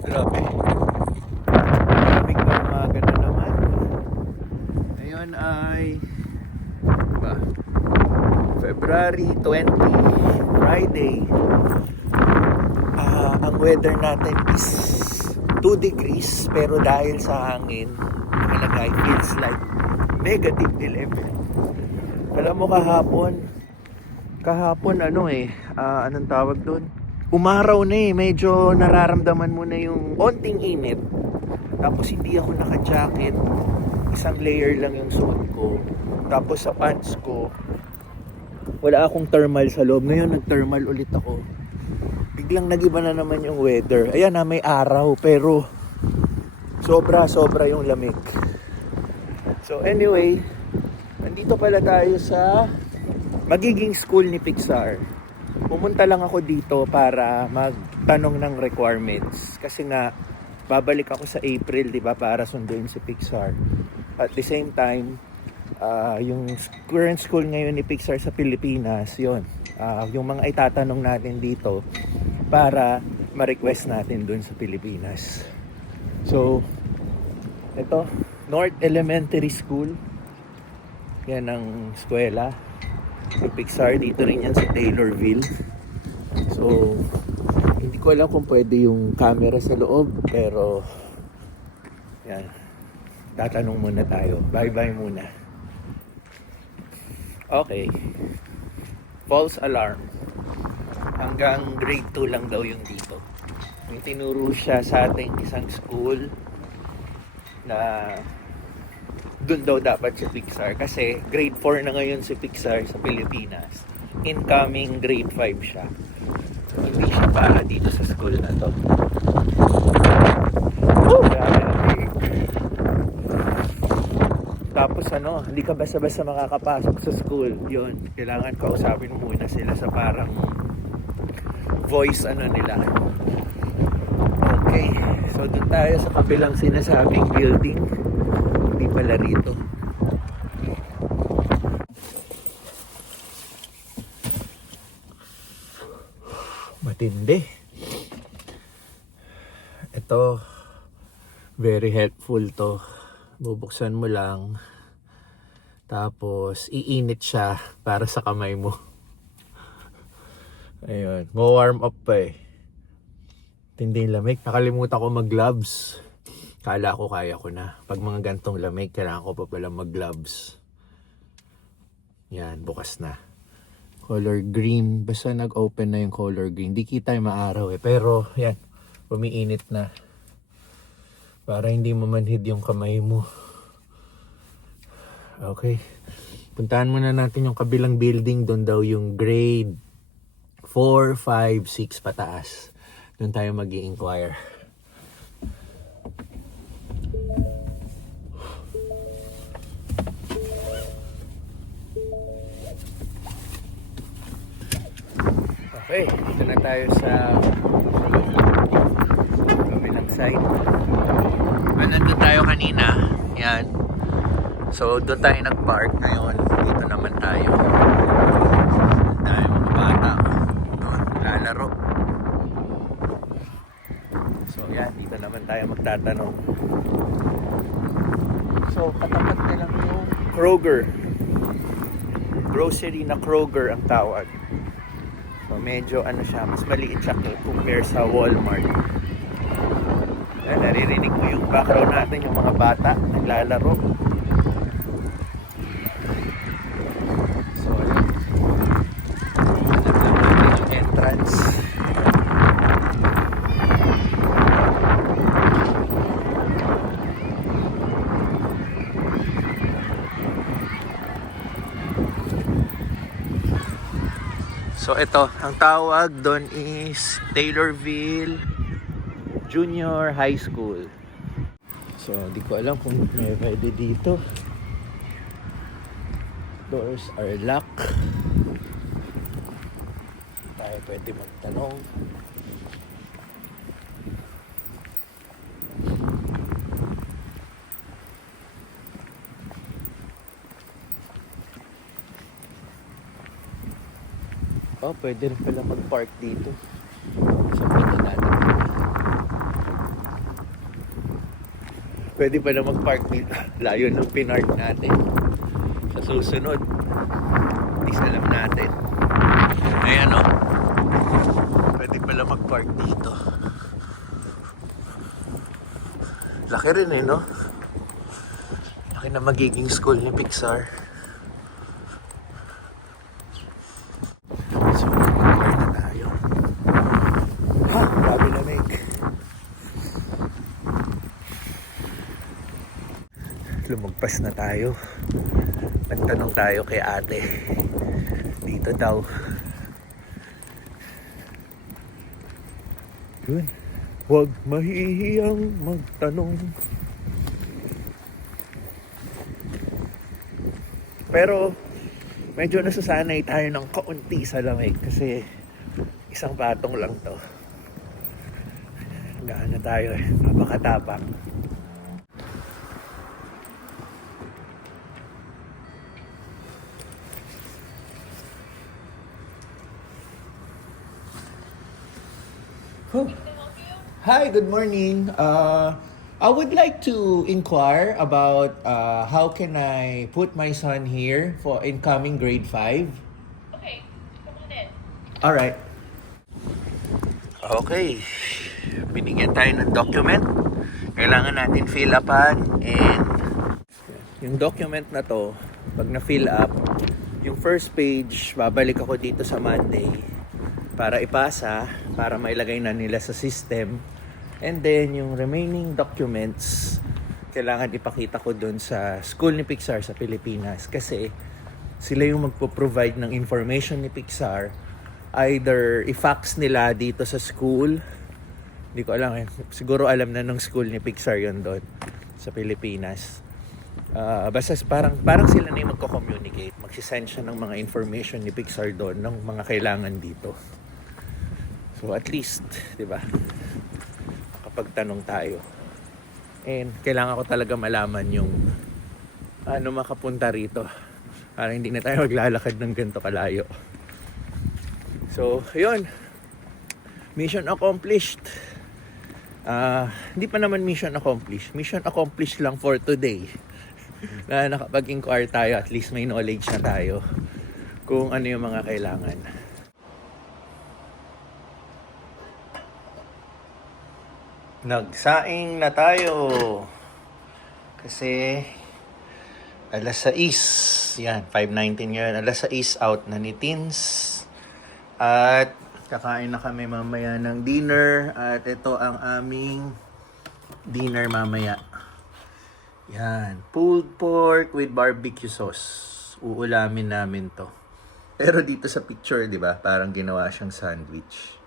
Grabe. Maraming na umaga na naman. Ngayon ay ba, February 20, Friday. Ang weather natin is 2 degrees pero dahil sa hangin nakalagay feels like negative 11. Alam mo kahapon anong tawag doon? Umaraw na medyo nararamdaman mo na yung onting init. Tapos hindi ako naka-jacket, isang layer lang yung suot ko. Tapos sa pants ko, wala akong thermal sa loob. Ngayon nag-thermal ulit ako. Biglang nag-iba na naman yung weather. Ayan na, may araw pero sobra yung lamig. So anyway, nandito pala tayo sa magiging school ni Pixar. Pumunta lang ako dito para magtanong ng requirements. Kasi nga, babalik ako sa April, di ba, para sunduin si Pixar. At the same time, yung current school ngayon ni Pixar sa Pilipinas, yun. Yung mga itatanong natin dito para ma-request natin dun sa Pilipinas. So, ito, North Elementary School. Yan ang eskwela ni Pixar. Dito rin yan sa Taylorville. So, hindi ko alam kung pwede yung camera sa loob, pero yan, tatanong muna tayo. Bye muna. Okay, false alarm. Hanggang grade 2 lang daw yung dito. Yung tinuro siya sa ating isang school na doon daw dapat si Pixar kasi grade 4 na ngayon si Pixar sa Pilipinas. Incoming grade 5 siya. So, hindi siya para dito sa school na to. Tapos hindi ka basta-basta makakapasok sa school. Yun, kailangan kausapin mo muna sila sa parang voice nila. Okay, so doon tayo sa kabilang sinasabing building. Hindi pala rito. Matindi. Ito, very helpful to. Bubuksan mo lang. Tapos, iinit siya para sa kamay mo. Ayun, mo-warm up pa Tinding lamig. Nakalimutan ko mag-gloves. Kala ko kaya ko na. Pag mga gantong lamig, kailangan ko pa pala mag-gloves. Yan, bukas na. Color green. Basta nag-open na yung color green. Di kita yung maaraw Pero, yan. Umiinit na. Para hindi mamanhid yung kamay mo. Okay. Puntahan muna natin yung kabilang building. Doon daw yung grade 4, 5, 6 pataas. Doon tayo mag-i-inquire. Okay, dito na tayo sa kabilang side. Nandun tayo kanina. Yan. So, doon tayo nag-park ngayon. Dito naman tayo. Tayo mga bata. Doon, lalaro. So, yan. Dito naman tayo magtatanong. So, katapat na lang yung Kroger. Grocery na Kroger ang tawag. So, medyo siya, mas maliit siya compare sa Walmart. Naririnig mo yung background natin, yung mga bata naglalaro. So, ayan. Yung entrance. So, ito, ang tawag doon is Taylorville Junior High School. So, di ko alam kung may pwede dito. Doors are locked. Tayo pwede magtanong. Oh, pwede rin pala mag-park dito. Sabihin natin. Pwede pa na mag-park dito. Layo ng pinark natin. Sa susunod, hindi alam natin. Ayan o. Pwede pala mag-park dito. Laki rin eh, no? Laki na magiging school ni Pixar. So, mag-park na tayo. Ha! Grabe lamig. Lumagpas na tayo. Nagtanong tayo kay ate. Dito daw. Yun. Huwag mahihiyang magtanong. Pero medyo nasasanay tayo ng kaunti sa lamig kasi isang patong lang to. Gaan na tayo eh. Mapakatapang. Hi, good morning. I would like to inquire about how can I put my son here for incoming grade 5? Okay, come on in. All right. Okay. Binigyan tayo ng document. Kailangan natin fill upan and yung document na to, pag na-fill up, yung first page, babalik ako dito sa Monday para ipasa, para mailagay na nila sa system. And then, yung remaining documents, kailangan ipakita ko dun sa school ni Pixar sa Pilipinas. Kasi, sila yung magpo-provide ng information ni Pixar. Either i-fax nila dito sa school. Hindi ko alam eh. Siguro alam na ng school ni Pixar yun doon sa Pilipinas. Basta parang sila na yung magko-communicate. Magsisend siya ng mga information ni Pixar doon ng mga kailangan dito. So at least, di ba? Pagtanong tayo. And kailangan ko talaga malaman yung ano makapunta rito para hindi na tayo maglalakad ng ganito kalayo. So, yun. Mission accomplished. Hindi pa naman mission accomplished. Mission accomplished lang for today. Na nakapag-inquire tayo, at least may knowledge na tayo kung ano yung mga kailangan. Nagsaing na tayo kasi alas 6 yan, 5:19 yan, alas 6 out na ni Teens at kakain na kami mamaya ng dinner at ito ang aming dinner mamaya. Yan, pulled pork with barbecue sauce, uulamin namin to, pero dito sa picture, di ba, parang ginawa siyang sandwich.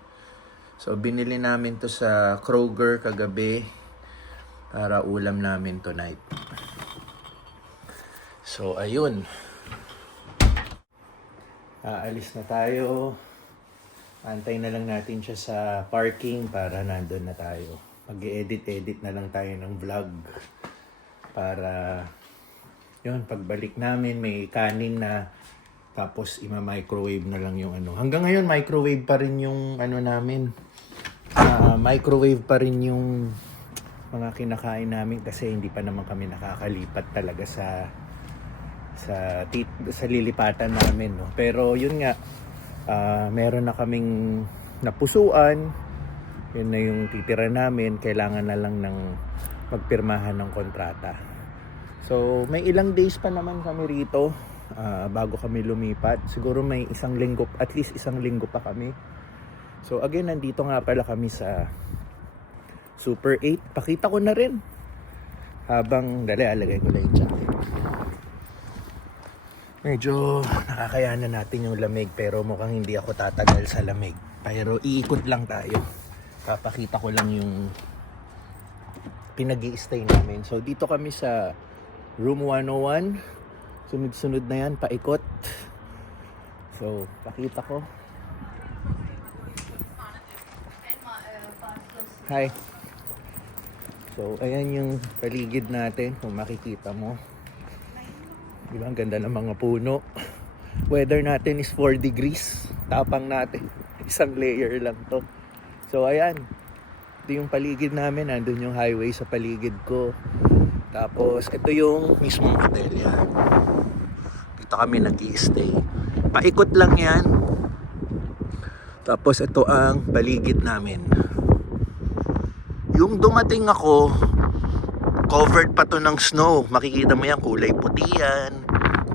So, binili namin to sa Kroger kagabi para ulam namin tonight. So, ayun. Aalis na tayo. Antay na lang natin siya sa parking para nandun na tayo. Mag-edit-edit na lang tayo ng vlog. Para, yun, pagbalik namin may kanin na. Tapos, ima-microwave na lang yung ano. Hanggang ngayon, microwave pa rin yung ano namin. Microwave pa rin yung mga kinakain namin kasi hindi pa naman kami nakakalipat talaga sa lilipatan namin, no. Pero yun nga, meron na kaming napusuan. Yun na yung titira namin. Kailangan na lang ng magpirmahan ng kontrata. So, may ilang days pa naman kami rito bago kami lumipat. Siguro may isang linggo, at least isang linggo pa kami. So again, nandito nga pala kami sa Super 8. Pakita ko na rin. Habang, alagay ko lang yung jacket. Medyo nakakayanan natin yung lamig pero mukhang hindi ako tatagal sa lamig. Pero iikot lang tayo. Papakita ko lang yung pinag-i-stay namin. So dito kami sa room 101. Sunod-sunod na yan, paikot. So, pakita ko. Hi. So, ayan yung paligid natin. Kung makikita mo. Diba? Ang ganda ng mga puno. Weather natin is 4 degrees. Tapang natin. Isang layer lang to. So, ayan. Ito yung paligid namin. Nandun yung highway sa paligid ko. Tapos, ito yung mismong hotel yan. Dito kami nag-i-stay. Paikot lang yan. Tapos, ito ang paligid namin. Yung dumating ako, covered pa to ng snow. Makikita mo yan, kulay puti yan.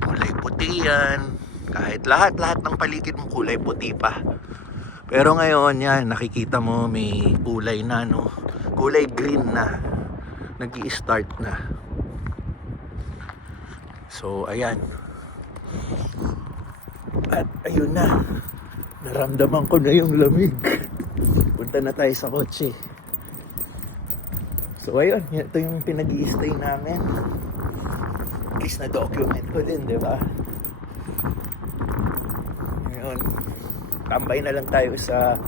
Kulay puti yan. Kahit lahat ng paligid mo kulay puti pa. Pero ngayon, yan, nakikita mo may kulay na, no? Kulay green na. Nag-i-start na. So, ayan. At ayun na. Naramdaman ko na yung lamig. Punta na tayo sa kotse. So, ayun. Ito yung pinag-i-stay namin. At least na-document ko din, di ba? Ngayon, tambay na lang tayo sa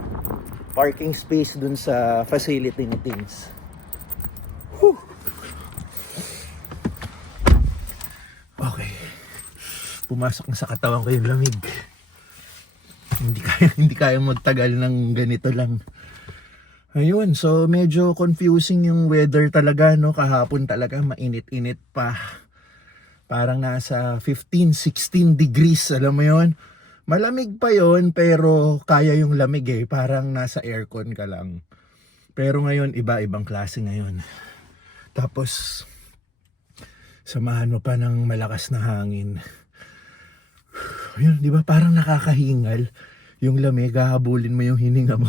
parking space dun sa facility ni Teams. Whew. Okay. Pumasok na sa katawan ko yung lamig. Hindi kaya magtagal ng ganito lang. Ayun, so medyo confusing yung weather talaga, no? Kahapon talaga mainit-init pa. Parang nasa 15, 16 degrees, alam mo yon. Malamig pa yon pero kaya yung lamig eh. Parang nasa aircon ka lang. Pero ngayon, iba-ibang klase ngayon. Tapos, samahan mo pa ng malakas na hangin. Ayun, di ba? Parang nakakahingal. Yung lamig, hahabulin mo yung hininga mo.